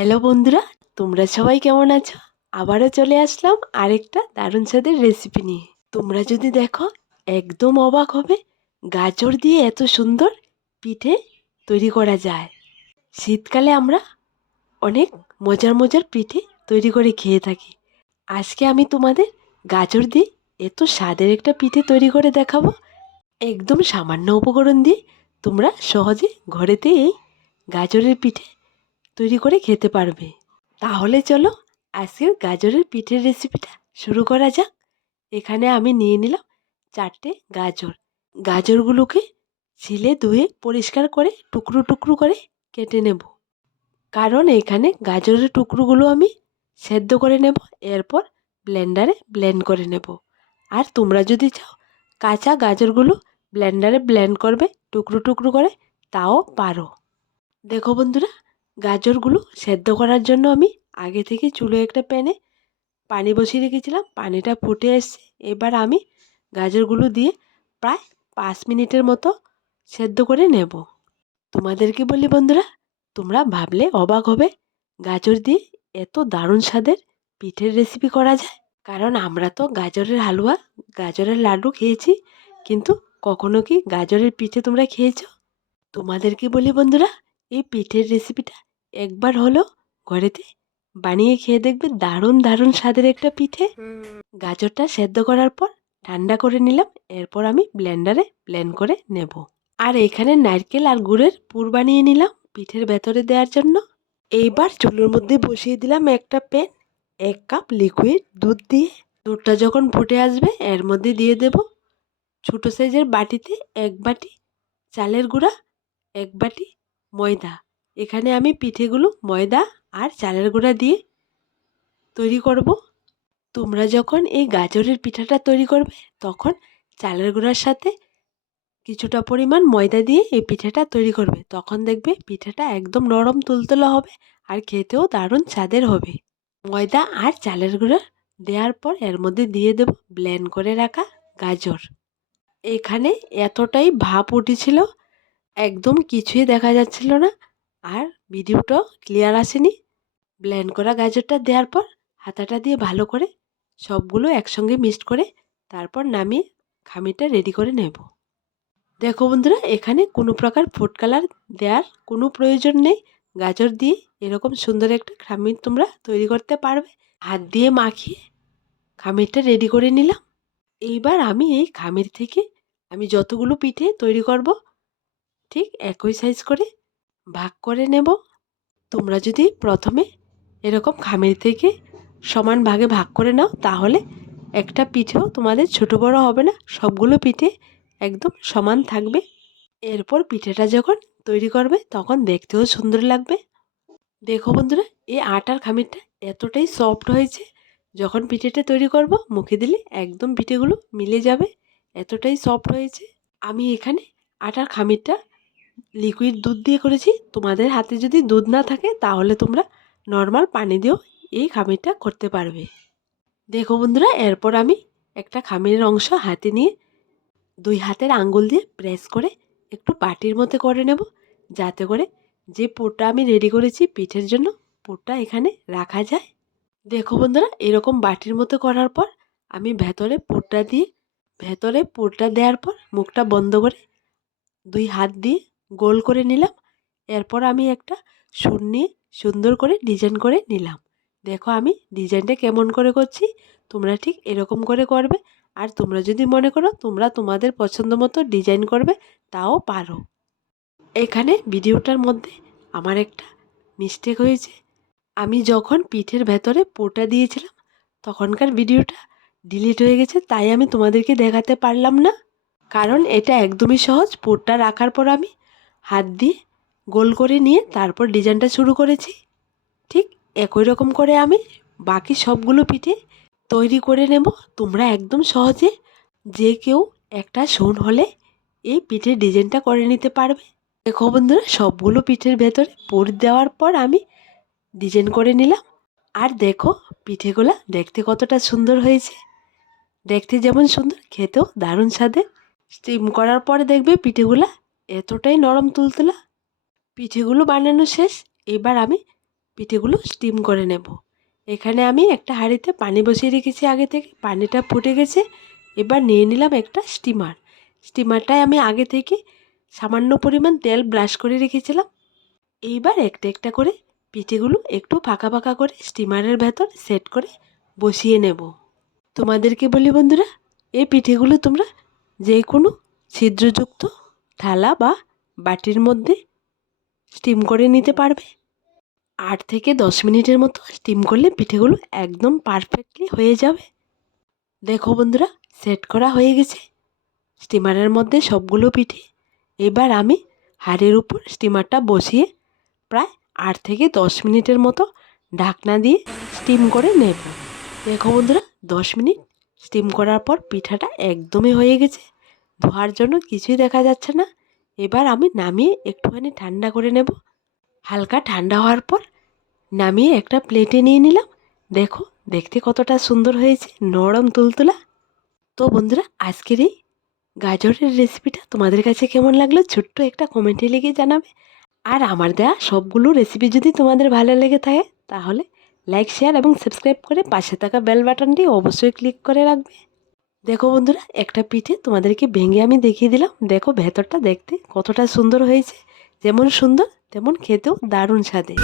Hello বন্ধুরা, তোমরা সবাই কেমন আছো? আবারও চলে আসলাম আরেকটা দারুণ স্বাদের রেসিপি নিয়ে। তোমরা যদি দেখো, একদম অবাক হবে গাজর দিয়ে এত সুন্দর পিঠে তৈরি করা যায়। শীতকালে আমরা অনেক মজার মজার পিঠে তৈরি করে খেয়ে থাকি। আজকে আমি তোমাদের গাজর দিয়ে এত স্বাদের একটা পিঠে তৈরি করে দেখাবো। একদম সামান্য উপকরণ দিয়ে তোমরা সহজে ঘরেতে এই গাজরের পিঠে তৈরি করে খেতে পারবে। তাহলে চলো, আজকের গাজরের পিঠের রেসিপিটা শুরু করা যাক। এখানে আমি নিয়ে নিলাম চারটে গাজর। গাজরগুলোকে ছিলে ধুয়ে পরিষ্কার করে টুকরো টুকরো করে কেটে নেব। কারণ এখানে গাজরের টুকরোগুলো আমি সেদ্ধ করে নেব, এরপর ব্লেন্ডারে ব্লেন্ড করে নেব। আর তোমরা যদি চাও, কাঁচা গাজরগুলো ব্লেন্ডারে ব্লেন্ড করবে, টুকরো টুকরো করে, তাও পারো। দেখো বন্ধুরা গাজরগুলো সেদ্ধ করার জন্য আমি আগে থেকে চুলো একটা প্যানে পানি বসিয়ে রেখেছিলাম। পানিটা ফুটে এসছে। এবার আমি গাজরগুলো দিয়ে প্রায় পাঁচ মিনিটের মতো সেদ্ধ করে নেব। তোমাদেরকে বলি বন্ধুরা, তোমরা ভাবলে অবাক হবে গাজর দিয়ে এত দারুণ স্বাদের পিঠের রেসিপি করা যায়। কারণ আমরা তো গাজরের হালুয়া, গাজরের লাড্ডু খেয়েছি, কিন্তু কখনো কি গাজরের পিঠে তোমরা খেয়েছো? তোমাদেরকে বলি বন্ধুরা, এই পিঠের রেসিপিটা একবার হলো ঘরেতে বানিয়ে খেয়ে দেখবে দারুণ দারুণ স্বাদের একটা পিঠে। গাজরটা সেদ্ধ করার পর ঠান্ডা করে নিলাম এরপর আমি ব্লেন্ডারে ব্লেন্ড করে নেব। আর এখানে নারকেল আর গুড়ের পুর বানিয়ে নিলাম পিঠের ভেতরে দেওয়ার জন্য। এইবার চুলোর মধ্যে বসিয়ে দিলাম একটা প্যান এক কাপ লিকুইড দুধ দিয়ে। দুধটা যখন ফুটে আসবে এর মধ্যে দিয়ে দেব ছোটো সাইজের বাটিতে এক বাটি চালের গুঁড়া এক বাটি ময়দা। এখানে আমি পিঠেগুলো ময়দা আর চালের গুঁড়া দিয়ে তৈরি করব। তোমরা যখন এই গাজরের পিঠাটা তৈরি করবে, তখন চালের গুঁড়ার সাথে কিছুটা পরিমাণ ময়দা দিয়ে এই পিঠাটা তৈরি করবে। তখন দেখবে পিঠাটা একদম নরম তুলতুলে হবে আর খেতেও দারুণ স্বাদের হবে। ময়দা আর চালের গুঁড়া দেওয়ার পর এর মধ্যে দিয়ে দেব ব্লেন্ড করে রাখা গাজর। এখানে এতটাই ভাপ উঠেছিল, একদম কিছুই দেখা যাচ্ছিল না। আর ভিডিওটাও ক্লিয়ার আসেনি। ব্ল্যান্ড করা গাজরটা দেওয়ার পর হাতাটা দিয়ে ভালো করে সবগুলো একসঙ্গে মিক্সড করে তারপর নামিয়ে খামিরটা রেডি করে নেব। দেখো বন্ধুরা, এখানে কোনো প্রকার ফুড কালার দেওয়ার কোনো প্রয়োজন নেই। গাজর দিয়ে এরকম সুন্দর একটা খামির তোমরা তৈরি করতে পারবে। হাত দিয়ে মাখিয়ে খামিরটা রেডি করে নিলাম। এইবার আমি এই খামির থেকে আমি যতগুলো পিঠে তৈরি করব, ঠিক একই সাইজ করে ভাগ করে নেব। তোমরা যদি প্রথমে এরকম খামির থেকে সমান ভাগে ভাগ করে নাও, তাহলে একটা পিঠেও তোমাদের ছোট বড় হবে না, সবগুলো পিঠে একদম সমান থাকবে। এরপর পিঠেটা যখন তৈরি করবে, তখন দেখতেও সুন্দর লাগবে। দেখো বন্ধুরা, এই আটার খামিরটা এতটাই সফট হয়েছে, যখন পিঠেটা তৈরি করব, মুখে দিলে একদম পিঠেগুলো মিলে যাবে, এতটাই সফট হয়েছে। আমি এখানে আটার খামিরটা লিকুইড দুধ দিয়ে করেছি। তোমাদের হাতে যদি দুধ না থাকে, তাহলে তোমরা নর্মাল পানি দিয়েও এই খামিরটা করতে পারবে। দেখো বন্ধুরা, এরপর আমি একটা খামিরের অংশ হাতে নিয়ে দুই হাতের আঙ্গুল দিয়ে প্রেস করে একটু বাটির মধ্যে করে নেব। যাতে করে যে পুরটা আমি রেডি করেছি পিঠের জন্য, পুরটা এখানে রাখা যায়। দেখো বন্ধুরা, এরকম বাটির মতো করার পর আমি ভেতরে পুরটা দিয়ে, ভেতরে পুরটা দেওয়ার পর মুখটা বন্ধ করে দুই হাত দিয়ে গোল করে নিলাম। এরপর আমি একটা সুর নিয়ে সুন্দর করে ডিজাইন করে নিলাম। দেখো আমি ডিজাইনটা কেমন করে করছি, তোমরা ঠিক এরকম করে করবে। আর তোমরা যদি মনে করো তোমরা তোমাদের পছন্দ মতো ডিজাইন করবে, তাও পারো। এখানে ভিডিওটার মধ্যে আমার একটা মিস্টেক হয়েছে। আমি যখন পিঠের ভেতরে পোটা দিয়েছিলাম, তখনকার ভিডিওটা ডিলিট হয়ে গেছে, তাই আমি তোমাদেরকে দেখাতে পারলাম না। কারণ এটা একদমই সহজ পোটটা রাখার পর আমি হাত দিয়ে গোল করে নিয়ে তারপর ডিজাইনটা শুরু করেছি। ঠিক একই রকম করে আমি বাকি সবগুলো পিঠে তৈরি করে নেব। তোমরা একদম সহজে যে কেউ একটা শোন হলে এই পিঠের ডিজাইনটা করে নিতে পারবে। দেখো বন্ধুরা, সবগুলো পিঠের ভেতরে পুর দেওয়ার পর আমি ডিজাইন করে নিলাম। আর দেখো পিঠেগুলা দেখতে কতটা সুন্দর হয়েছে। দেখতে যেমন সুন্দর, খেতেও দারুণ স্বাদে। স্টিম করার পরে দেখবে পিঠেগুলা এতটাই নরম তুলতুলা পিঠেগুলো বানানো শেষ, এবার আমি পিঠেগুলো স্টিম করে নেব। এখানে আমি একটা হাঁড়িতে পানি বসিয়ে রেখেছি আগে থেকে, পানিটা ফুটে গেছে, এবার নিয়ে নিলাম একটা স্টিমার স্টিমারটায় আমি আগে থেকে সামান্য পরিমাণ তেল ব্রাশ করে রেখেছিলাম। এইবার একটা একটা করে পিঠেগুলো একটু ফাঁকা ফাঁকা করে স্টিমারের ভেতর সেট করে বসিয়ে নেব। তোমাদেরকে বলি বন্ধুরা, এই পিঠেগুলো তোমরা যে কোনো ছিদ্রযুক্ত থালা বা বাটির মধ্যে স্টিম করে নিতে পারবে। আট থেকে দশ মিনিটের মতো স্টিম করলে পিঠেগুলো একদম পারফেক্টলি হয়ে যাবে। দেখো বন্ধুরা সেট করা হয়ে গেছে। স্টিমারের মধ্যে সবগুলো পিঠে। এবার আমি হাড়ের উপর স্টিমারটা বসিয়ে প্রায় আট থেকে দশ মিনিটের মতো ঢাকনা দিয়ে স্টিম করে নেব। দেখো বন্ধুরা, দশ মিনিট স্টিম করার পর পিঠাটা একদমই হয়ে গেছে। ধোয়ার জন্য কিছুই দেখা যাচ্ছে না। এবার আমি নামিয়ে একটুখানি ঠান্ডা করে নেব। হালকা ঠান্ডা হওয়ার পর নামিয়ে একটা প্লেটে নিয়ে নিলাম। দেখো, দেখতে কতটা সুন্দর হয়েছে, নরম তুলতুলা। তো বন্ধুরা, আজকের এই গাজরের রেসিপিটা তোমাদের কাছে কেমন লাগল ছোট্ট একটা কমেন্টে লিখে জানাবে। আর আমার দেওয়া সবগুলো রেসিপি যদি তোমাদের ভালো লেগে থাকে, তাহলে লাইক শেয়ার এবং সাবস্ক্রাইব করে পাশে থাকা বেল বাটনটি অবশ্যই ক্লিক করে রাখবে। দেখো বন্ধুরা, একটা পিঠে তোমাদেরকে ভেঙে আমি দেখিয়ে দিলাম। দেখো ভেতরটা দেখতে কতটা সুন্দর হয়েছে। যেমন সুন্দর, তেমন খেতেও দারুণ স্বাদে।